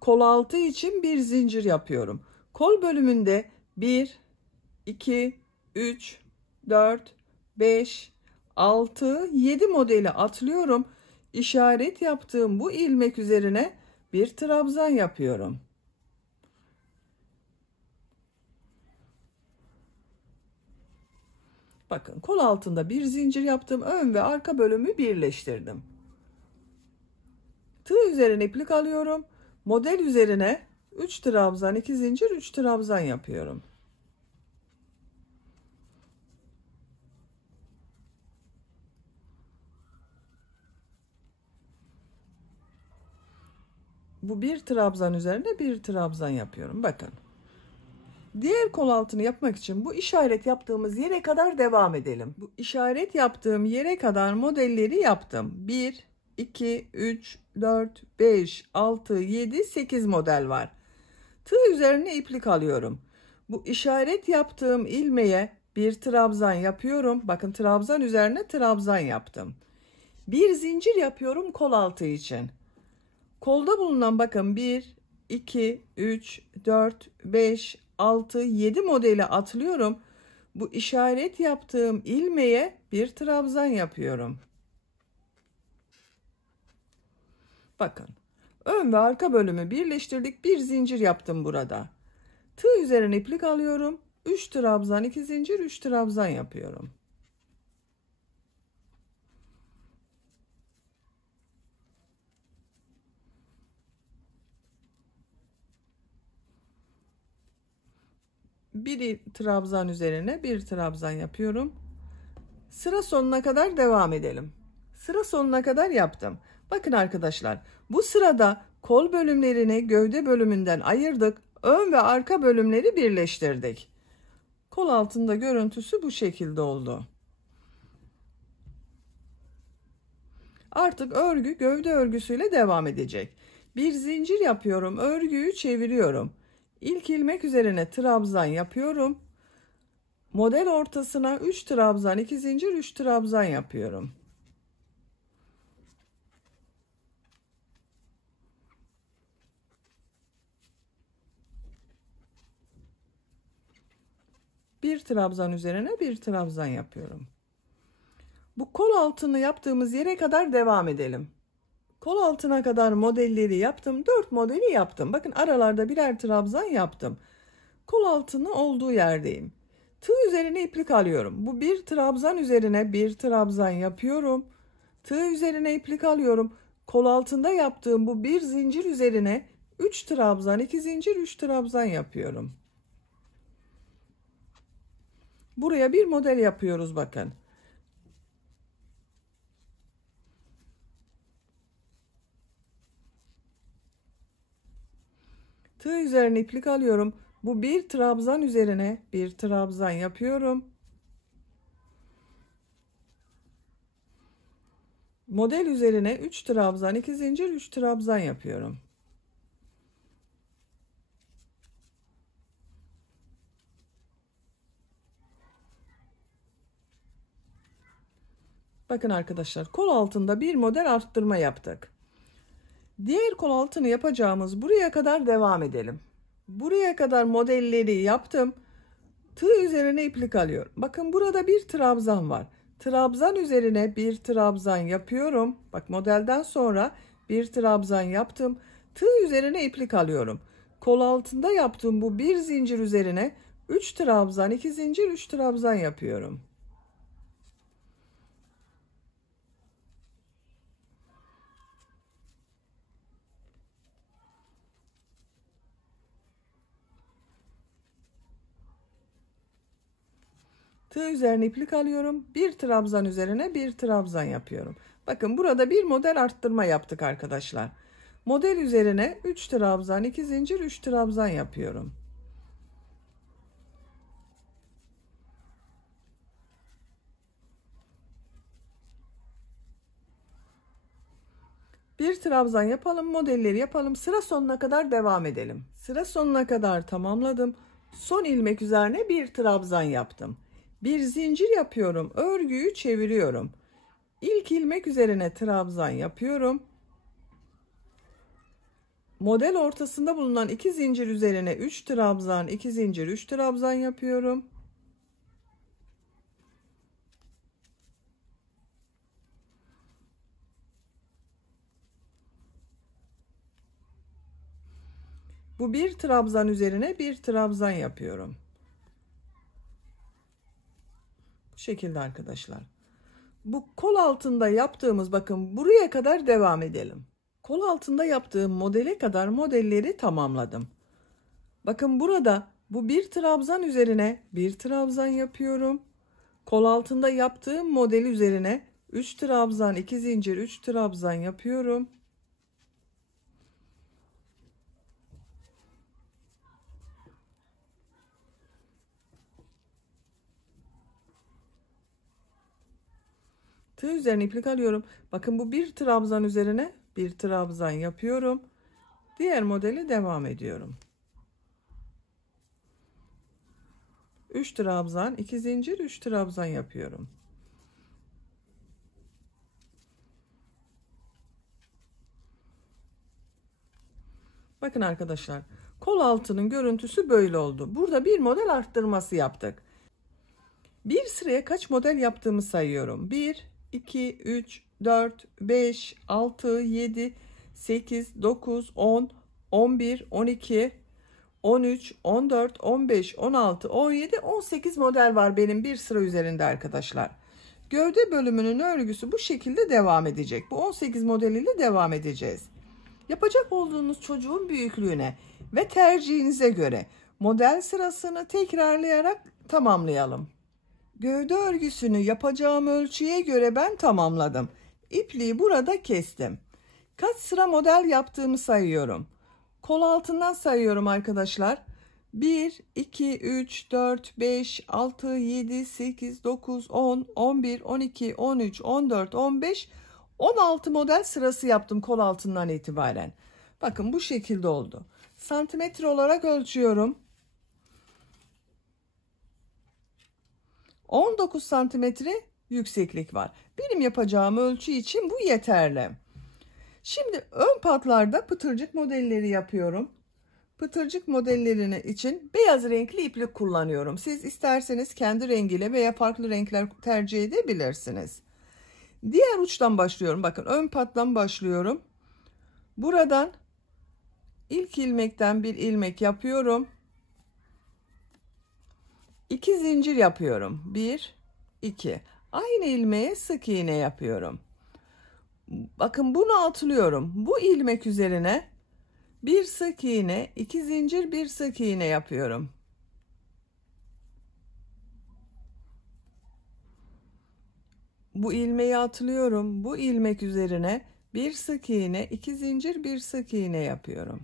Kol altı için bir zincir yapıyorum. Kol bölümünde 1, 2, 3, 4, 5, 6, 7 modeli atlıyorum. İşaret yaptığım bu ilmek üzerine bir trabzan yapıyorum. Bakın, kol altında bir zincir yaptım. Ön ve arka bölümü birleştirdim. Tığ üzerine iplik alıyorum. Model üzerine 3 trabzan, 2 zincir, 3 trabzan yapıyorum. Bu bir trabzan üzerine bir trabzan yapıyorum. Bakın. Diğer kol altını yapmak için bu işaret yaptığımız yere kadar devam edelim. Bu işaret yaptığım yere kadar modelleri yaptım. 1, 2, 3, 4, 5, 6, 7, 8 model var. Tığ üzerine iplik alıyorum. Bu işaret yaptığım ilmeğe bir trabzan yapıyorum. Bakın, trabzan üzerine trabzan yaptım. Bir zincir yapıyorum kol altı için. Kolda bulunan, bakın, 1, 2, 3, 4, 5, 6, 7 modeli atlıyorum. Bu işaret yaptığım ilmeğe bir trabzan yapıyorum. Bakın, ön ve arka bölümü birleştirdik, bir zincir yaptım burada. Tığ üzerine iplik alıyorum, 3 trabzan, 2 zincir, 3 trabzan yapıyorum. Bir trabzan üzerine bir trabzan yapıyorum. Sıra sonuna kadar devam edelim. Sıra sonuna kadar yaptım. Bakın arkadaşlar, bu sırada kol bölümlerini gövde bölümünden ayırdık. Ön ve arka bölümleri birleştirdik. Kol altında görüntüsü bu şekilde oldu. Artık örgü gövde örgüsüyle devam edecek. Bir zincir yapıyorum, örgüyü çeviriyorum. İlk ilmek üzerine trabzan yapıyorum. Model ortasına 3 trabzan, 2 zincir, 3 trabzan yapıyorum. Bir trabzan üzerine bir trabzan yapıyorum. Bu kol altını yaptığımız yere kadar devam edelim. Kol altına kadar modelleri yaptım. 4 modeli yaptım. Bakın aralarda birer trabzan yaptım. Kol altını olduğu yerdeyim. Tığ üzerine iplik alıyorum. Bu bir trabzan üzerine bir trabzan yapıyorum. Tığ üzerine iplik alıyorum. Kol altında yaptığım bu bir zincir üzerine 3 trabzan, 2 zincir, 3 trabzan yapıyorum. Buraya bir model yapıyoruz bakın. Tığ üzerine iplik alıyorum. Bu bir trabzan üzerine bir trabzan yapıyorum. Model üzerine 3 trabzan, 2 zincir, 3 trabzan yapıyorum. Bakın arkadaşlar, kol altında bir model arttırma yaptık. Diğer kol altını yapacağımız buraya kadar devam edelim. Buraya kadar modelleri yaptım. Tığ üzerine iplik alıyorum. Bakın burada bir trabzan var. Trabzan üzerine bir trabzan yapıyorum. Bak modelden sonra bir trabzan yaptım. Tığ üzerine iplik alıyorum. Kol altında yaptığım bu bir zincir üzerine 3 trabzan, 2 zincir, 3 trabzan yapıyorum. Tığ üzerine iplik alıyorum. Bir trabzan üzerine bir trabzan yapıyorum. Bakın burada bir model arttırma yaptık arkadaşlar. Model üzerine 3 trabzan, 2 zincir, 3 trabzan yapıyorum. Bir trabzan yapalım, modelleri yapalım. Sıra sonuna kadar devam edelim. Sıra sonuna kadar tamamladım. Son ilmek üzerine bir trabzan yaptım. Bir zincir yapıyorum. Örgüyü çeviriyorum. İlk ilmek üzerine trabzan yapıyorum. Model ortasında bulunan 2 zincir üzerine 3 trabzan, 2 zincir, 3 trabzan yapıyorum. Bu bir trabzan üzerine bir trabzan yapıyorum. Bu şekilde arkadaşlar. Bu kol altında yaptığımız, bakın buraya kadar devam edelim. Kol altında yaptığım modele kadar modelleri tamamladım. Bakın burada bu bir trabzan üzerine bir trabzan yapıyorum. Kol altında yaptığım model üzerine 3 trabzan, 2 zincir, 3 trabzan yapıyorum. Tığ üzerine iplik alıyorum. Bakın bu bir trabzan üzerine bir trabzan yapıyorum. Diğer modeli devam ediyorum. 3 trabzan, 2 zincir, 3 trabzan yapıyorum. Bakın arkadaşlar, kol altının görüntüsü böyle oldu. Burada bir model arttırması yaptık. Bir sıraya kaç model yaptığımı sayıyorum. 1, 2, 3, 4, 5, 6, 7, 8, 9, 10, 11, 12, 13, 14, 15, 16, 17, 18 model var benim bir sıra üzerinde arkadaşlar. Gövde bölümünün örgüsü bu şekilde devam edecek. Bu 18 modeliyle devam edeceğiz. Yapacak olduğunuz çocuğun büyüklüğüne ve tercihinize göre model sırasını tekrarlayarak tamamlayalım. Gövde örgüsünü yapacağım ölçüye göre ben tamamladım. İpliği burada kestim. Kaç sıra model yaptığımı sayıyorum. Kol altından sayıyorum arkadaşlar. 1, 2, 3, 4, 5, 6, 7, 8, 9, 10, 11, 12, 13, 14, 15, 16 model sırası yaptım kol altından itibaren. Bakın bu şekilde oldu. Santimetre olarak ölçüyorum. 19 santimetre yükseklik var. Benim yapacağım ölçü için bu yeterli. Şimdi ön patlarda pıtırcık modelleri yapıyorum. Pıtırcık modellerini için beyaz renkli iplik kullanıyorum. Siz isterseniz kendi rengiyle veya farklı renkler tercih edebilirsiniz. Diğer uçtan başlıyorum. Bakın ön pattan başlıyorum. Buradan ilk ilmekten bir ilmek yapıyorum. 2 zincir yapıyorum. 1, 2. Aynı ilmeğe sık iğne yapıyorum. Bakın bunu atlıyorum. Bu ilmek üzerine bir sık iğne, 2 zincir, bir sık iğne yapıyorum. Bu ilmeği atlıyorum. Bu ilmek üzerine bir sık iğne, 2 zincir, bir sık iğne yapıyorum.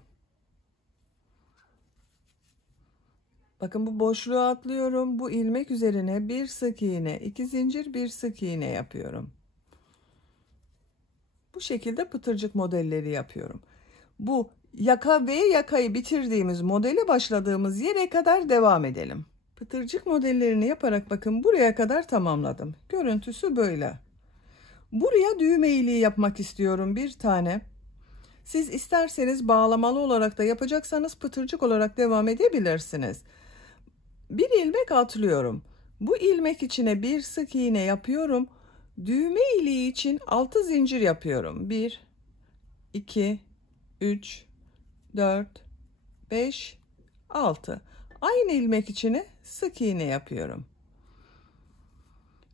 Bakın bu boşluğu atlıyorum. Bu ilmek üzerine bir sık iğne, 2 zincir, bir sık iğne yapıyorum. Bu şekilde pıtırcık modelleri yapıyorum. Bu yaka ve yakayı bitirdiğimiz modele başladığımız yere kadar devam edelim. Pıtırcık modellerini yaparak bakın buraya kadar tamamladım. Görüntüsü böyle. Buraya düğme iliği yapmak istiyorum bir tane. Siz isterseniz bağlamalı olarak da yapacaksanız pıtırcık olarak devam edebilirsiniz. Bir ilmek atlıyorum. Bu ilmek içine bir sık iğne yapıyorum. Düğme iliği için 6 zincir yapıyorum. 1, 2, 3, 4, 5, 6. Aynı ilmek içine sık iğne yapıyorum.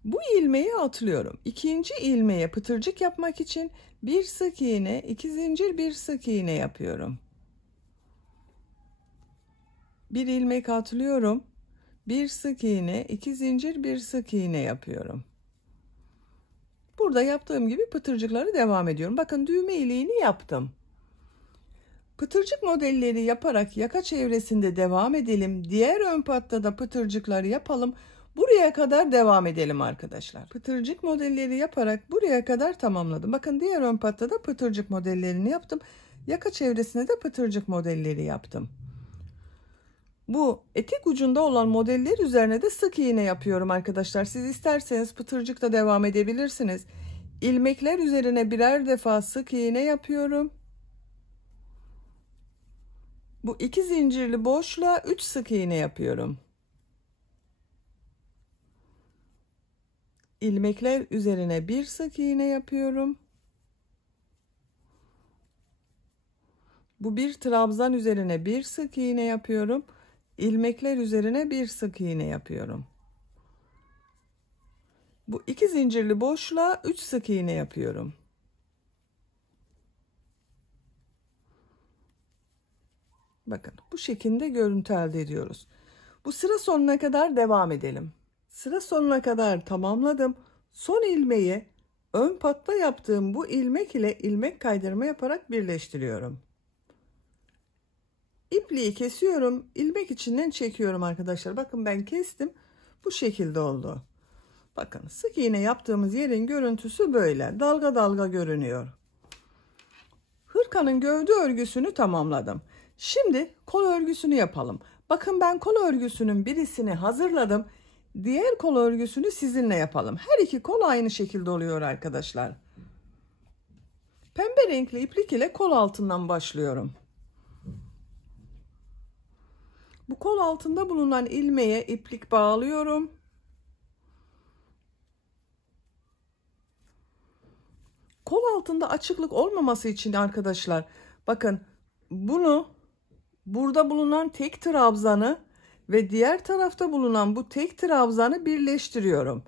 Bu ilmeği atlıyorum. İkinci ilmeğe pıtırcık yapmak için bir sık iğne, 2 zincir, bir sık iğne yapıyorum. Bir ilmek atlıyorum. Bir sık iğne, 2 zincir, bir sık iğne yapıyorum. Burada yaptığım gibi pıtırcıkları devam ediyorum. Bakın düğme iliğini yaptım. Pıtırcık modelleri yaparak yaka çevresinde devam edelim. Diğer ön patta da pıtırcıkları yapalım. Buraya kadar devam edelim arkadaşlar. Pıtırcık modelleri yaparak buraya kadar tamamladım. Bakın diğer ön patta da pıtırcık modellerini yaptım. Yaka çevresine de pıtırcık modelleri yaptım. Bu etek ucunda olan modeller üzerine de sık iğne yapıyorum arkadaşlar. Siz isterseniz pıtırcıkla devam edebilirsiniz. İlmekler üzerine birer defa sık iğne yapıyorum. Bu 2 zincirli boşluğa 3 sık iğne yapıyorum. İlmekler üzerine bir sık iğne yapıyorum. Bu bir trabzan üzerine bir sık iğne yapıyorum. İlmekler üzerine bir sık iğne yapıyorum. Bu 2 zincirli boşluğa 3 sık iğne yapıyorum. Bakın bu şekilde görüntü elde ediyoruz. Bu sıra sonuna kadar devam edelim. Sıra sonuna kadar tamamladım. Son ilmeği ön patta yaptığım bu ilmek ile ilmek kaydırma yaparak birleştiriyorum. İpliği kesiyorum. İlmek içinden çekiyorum arkadaşlar. Bakın ben kestim. Bu şekilde oldu. Bakın sık iğne yaptığımız yerin görüntüsü böyle. Dalga dalga görünüyor. Hırkanın gövde örgüsünü tamamladım. Şimdi kol örgüsünü yapalım. Bakın ben kol örgüsünün birisini hazırladım. Diğer kol örgüsünü sizinle yapalım. Her iki kol aynı şekilde oluyor arkadaşlar. Pembe renkli iplik ile kol altından başlıyorum. Bu kol altında bulunan ilmeğe iplik bağlıyorum. altında açıklık olmaması için arkadaşlar, bakın bunu, burada bulunan tek trabzanı ve diğer tarafta bulunan bu tek trabzanı birleştiriyorum.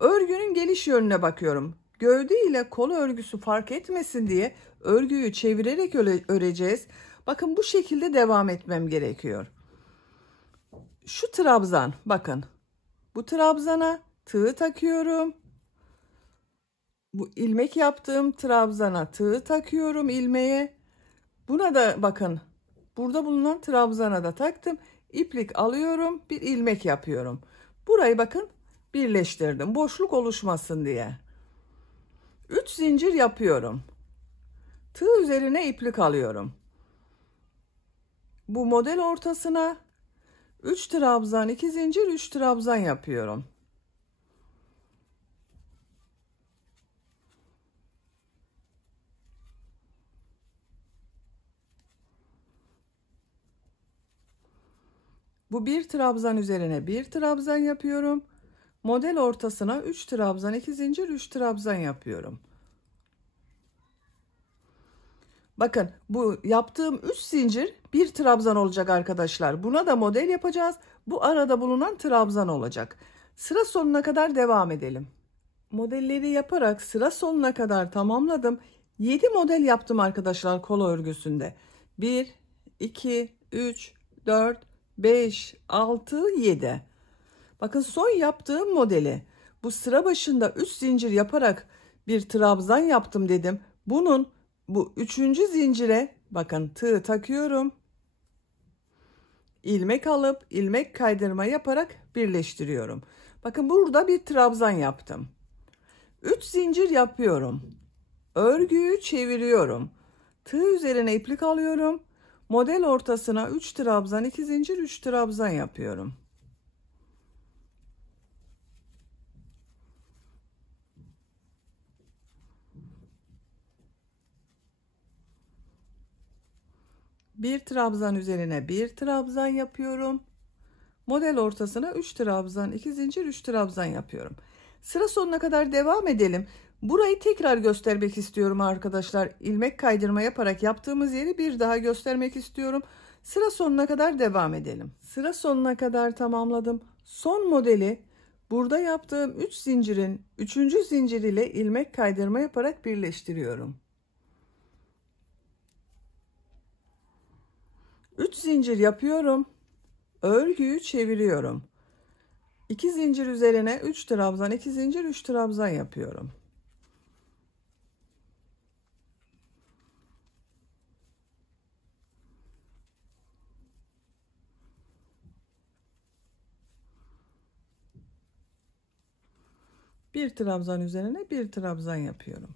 Örgünün geliş yönüne bakıyorum. Gövde ile kol örgüsü fark etmesin diye örgüyü çevirerek öreceğiz. Bakın bu şekilde devam etmem gerekiyor. Şu trabzan, bakın bu trabzana tığ takıyorum. Bu ilmek yaptığım trabzana tığ takıyorum ilmeğe. Buna da bakın, burada bulunan trabzana da taktım. İplik alıyorum, bir ilmek yapıyorum. Burayı bakın birleştirdim, boşluk oluşmasın diye. 3 zincir yapıyorum. Tığ üzerine iplik alıyorum. Bu model ortasına 3 trabzan, 2 zincir, 3 trabzan yapıyorum. Bu bir trabzan üzerine bir trabzan yapıyorum. Model ortasına 3 trabzan, 2 zincir, 3 trabzan yapıyorum. Bakın bu yaptığım 3 zincir bir trabzan olacak arkadaşlar. Buna da model yapacağız. Bu arada bulunan trabzan olacak. Sıra sonuna kadar devam edelim. Modelleri yaparak sıra sonuna kadar tamamladım. 7 model yaptım arkadaşlar kol örgüsünde. 1, 2, 3, 4, 5, 6, 7. Bakın son yaptığım modeli bu sıra başında 3 zincir yaparak bir trabzan yaptım dedim. Bunun bu 3. zincire bakın tığ takıyorum. İlmek alıp ilmek kaydırma yaparak birleştiriyorum. Bakın burada bir trabzan yaptım. 3 zincir yapıyorum. Örgüyü çeviriyorum. Tığ üzerine iplik alıyorum. Model ortasına 3 trabzan, 2 zincir, 3 trabzan yapıyorum. Bir trabzan üzerine bir trabzan yapıyorum. Model ortasına 3 trabzan, 2 zincir, 3 trabzan yapıyorum. Sıra sonuna kadar devam edelim. Burayı tekrar göstermek istiyorum arkadaşlar. İlmek kaydırma yaparak yaptığımız yeri bir daha göstermek istiyorum. Sıra sonuna kadar devam edelim. Sıra sonuna kadar tamamladım. Son modeli burada yaptığım 3 zincirin 3. zincir ile ilmek kaydırma yaparak birleştiriyorum. 3 zincir yapıyorum. Örgüyü çeviriyorum. 2 zincir üzerine 3 trabzan, 2 zincir, 3 trabzan yapıyorum. Bir trabzan üzerine bir trabzan yapıyorum.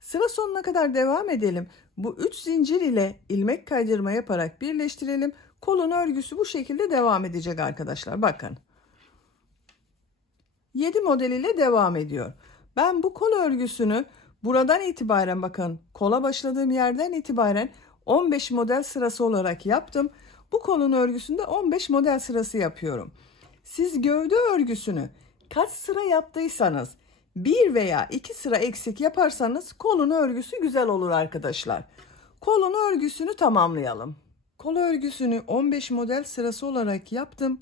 Sıra sonuna kadar devam edelim. Bu 3 zincir ile ilmek kaydırma yaparak birleştirelim. Kolun örgüsü bu şekilde devam edecek arkadaşlar. Bakın. 7 model ile devam ediyor. Ben bu kol örgüsünü buradan itibaren, bakın kola başladığım yerden itibaren 15 model sırası olarak yaptım. Bu kolun örgüsünde 15 model sırası yapıyorum. Siz gövde örgüsünü kaç sıra yaptıysanız 1 veya 2 sıra eksik yaparsanız kolun örgüsü güzel olur arkadaşlar. Kolun örgüsünü tamamlayalım. Kol örgüsünü 15 model sırası olarak yaptım.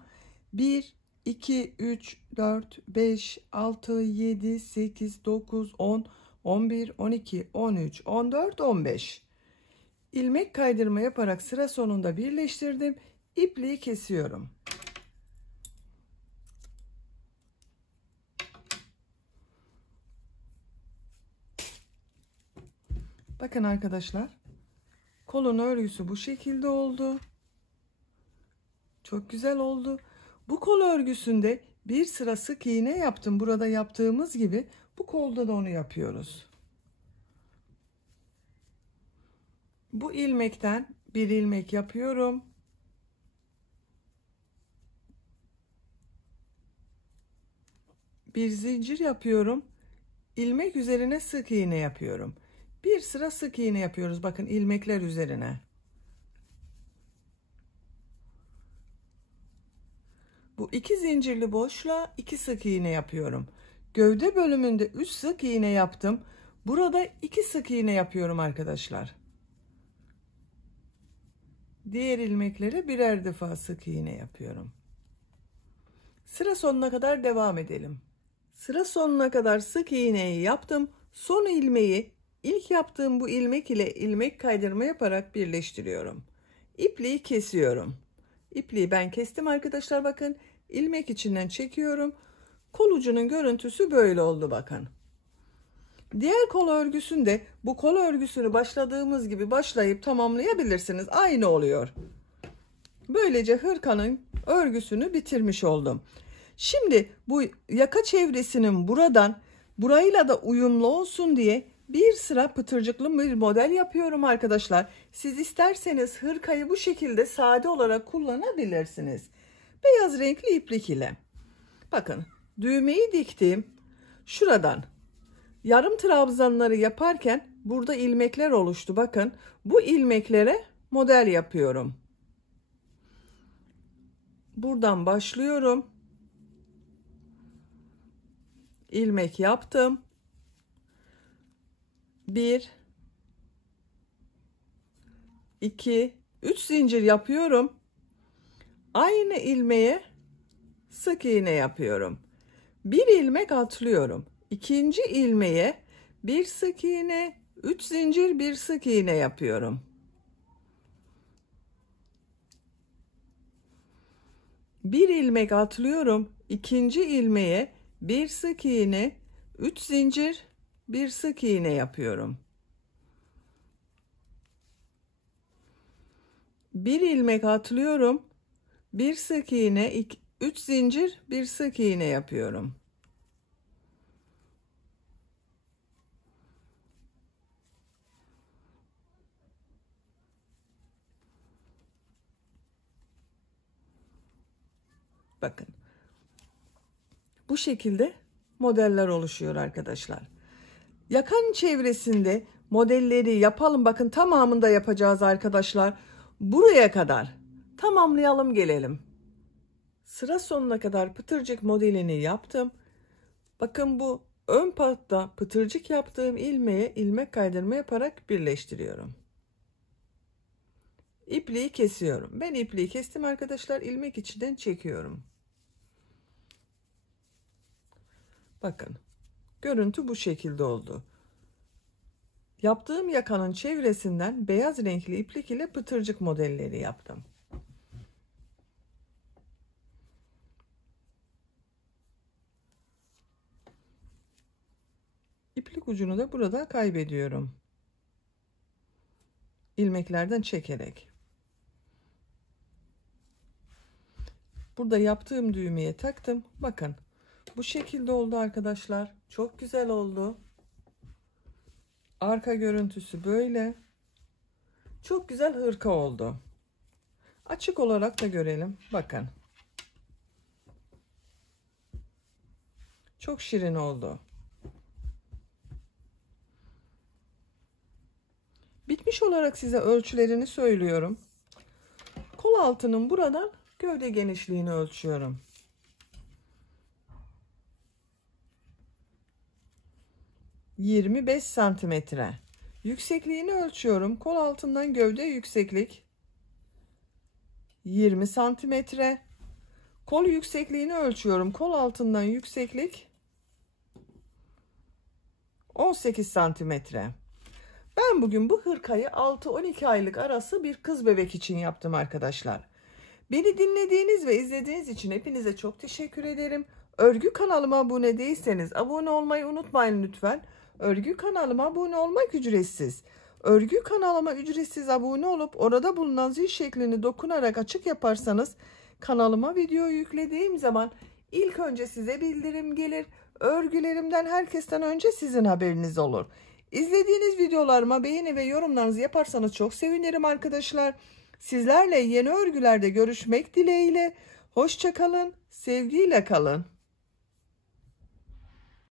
1, 2, 3, 4, 5, 6, 7, 8, 9, 10, 11, 12, 13, 14, 15. İlmek kaydırma yaparak sıra sonunda birleştirdim. İpliği kesiyorum. Bakın arkadaşlar. Kolun örgüsü bu şekilde oldu. Çok güzel oldu. Bu kol örgüsünde bir sıra sık iğne yaptım. Burada yaptığımız gibi bu kolda da onu yapıyoruz. Bu ilmekten bir ilmek yapıyorum. Bir zincir yapıyorum. İlmek üzerine sık iğne yapıyorum. Bir sıra sık iğne yapıyoruz. Bakın ilmekler üzerine. Bu 2 zincirli boşluğa 2 sık iğne yapıyorum. Gövde bölümünde 3 sık iğne yaptım. Burada 2 sık iğne yapıyorum arkadaşlar. Diğer ilmeklere birer defa sık iğne yapıyorum. Sıra sonuna kadar devam edelim. Sıra sonuna kadar sık iğneyi yaptım. Son ilmeği ilk yaptığım bu ilmek ile ilmek kaydırma yaparak birleştiriyorum. İpliği kesiyorum. İpliği ben kestim arkadaşlar, bakın. İlmek içinden çekiyorum. Kol ucunun görüntüsü böyle oldu, bakın. Diğer kol örgüsünde bu kol örgüsünü başladığımız gibi başlayıp tamamlayabilirsiniz. Aynı oluyor. Böylece hırkanın örgüsünü bitirmiş oldum. Şimdi bu yaka çevresinin burayla da uyumlu olsun diye bir sıra pıtırcıklı bir model yapıyorum arkadaşlar. Siz isterseniz hırkayı bu şekilde sade olarak kullanabilirsiniz. Beyaz renkli iplik ile. Bakın, düğmeyi diktim. Şuradan yarım trabzanları yaparken burada ilmekler oluştu. Bakın, bu ilmeklere model yapıyorum. Buradan başlıyorum. İlmek yaptım. 1 2 3 zincir yapıyorum. Aynı ilmeğe sık iğne yapıyorum. Bir ilmek atlıyorum. İkinci ilmeğe bir sık iğne, 3 zincir, bir sık iğne yapıyorum. Bir ilmek atlıyorum. İkinci ilmeğe bir sık iğne, 3 zincir, bir sık iğne yapıyorum. Bir ilmek atlıyorum. Bir sık iğne, 3 zincir, bir sık iğne yapıyorum. Bakın. Bu şekilde modeller oluşuyor arkadaşlar. Yakanın çevresinde modelleri yapalım. Bakın, tamamında yapacağız arkadaşlar. Buraya kadar tamamlayalım, gelelim. Sıra sonuna kadar pıtırcık modelini yaptım. Bakın, bu ön patta pıtırcık yaptığım ilmeğe ilmek kaydırma yaparak birleştiriyorum. İpliği kesiyorum. Ben ipliği kestim arkadaşlar. İlmek içinden çekiyorum. Bakın, görüntü bu şekilde oldu. Yaptığım yakanın çevresinden beyaz renkli iplik ile pıtırcık modelleri yaptım. İplik ucunu da burada kaybediyorum. İlmeklerden çekerek. Burada yaptığım düğmeye taktım. Bakın, bu şekilde oldu arkadaşlar. Çok güzel oldu. Arka görüntüsü böyle. Çok güzel hırka oldu. Açık olarak da görelim. Bakın. Çok şirin oldu. Bitmiş olarak size ölçülerini söylüyorum. Kol altının buradan gövde genişliğini ölçüyorum. 25 santimetre. Yüksekliğini ölçüyorum. Kol altından gövde yükseklik 20 santimetre. Kol yüksekliğini ölçüyorum. Kol altından yükseklik 18 santimetre. Ben bugün bu hırkayı 6-12 aylık arası bir kız bebek için yaptım arkadaşlar. Beni dinlediğiniz ve izlediğiniz için hepinize çok teşekkür ederim. Örgü kanalıma abone değilseniz abone olmayı unutmayın lütfen. Örgü kanalıma abone olmak ücretsiz. Örgü kanalıma ücretsiz abone olup orada bulunan zil şeklini dokunarak açık yaparsanız kanalıma video yüklediğim zaman ilk önce size bildirim gelir. Örgülerimden herkesten önce sizin haberiniz olur. İzlediğiniz videolarıma beğeni ve yorumlarınızı yaparsanız çok sevinirim arkadaşlar. Sizlerle yeni örgülerde görüşmek dileğiyle. Hoşça kalın, sevgiyle kalın.